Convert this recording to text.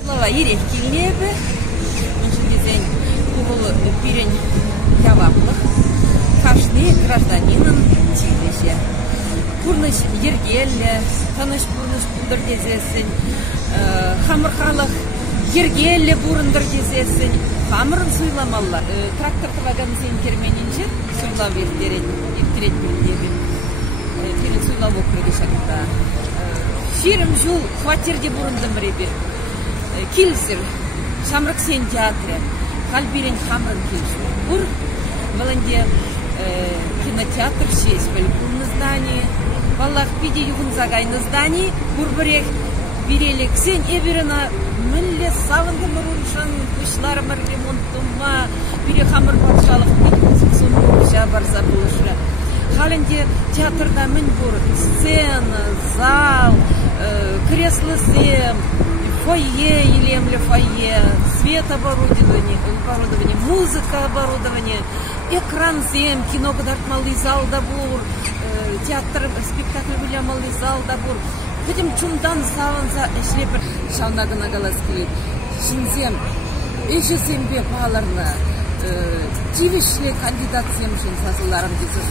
Слова ирек килнебе, дизайн кугул пирень яваплых, кашны гражданинын тилеше. Курныш ергелле, таныш курныш бундыр дезесін, хамырхалық ергелле бурындыр дезесін, хамырын суйламалар. Трактор тывагамызен керменінше суйлав ертерет білдегі. Келі суйлав окрыды шақта. Фирм жул хватерде бурындым ребер. Килсер, шамрак сен театре, халбирен хамран килсер. Бур, валанде кинотеатр шесть, балькунны здании, валлах пиде югун загайны здании, бурбырех бирелек сен эберена милле савынды мұрыншан, күшларымыр ремонтыма, бире хамыр патшалық пиде ша барса болышыра. Халінде театрда мін бур, сцена, зал, креслы фойе, елемле фойе, свет оборудование, музыка оборудование, экран зем, кино кадартмалый зал да бур, театр, спектакль вылямалый зал да бур. Хотим чундан саванса эшлепер шалнагына галас келет. Шинзем, эші зембе паларна, тивишле кандидат земшін сасыларым десіз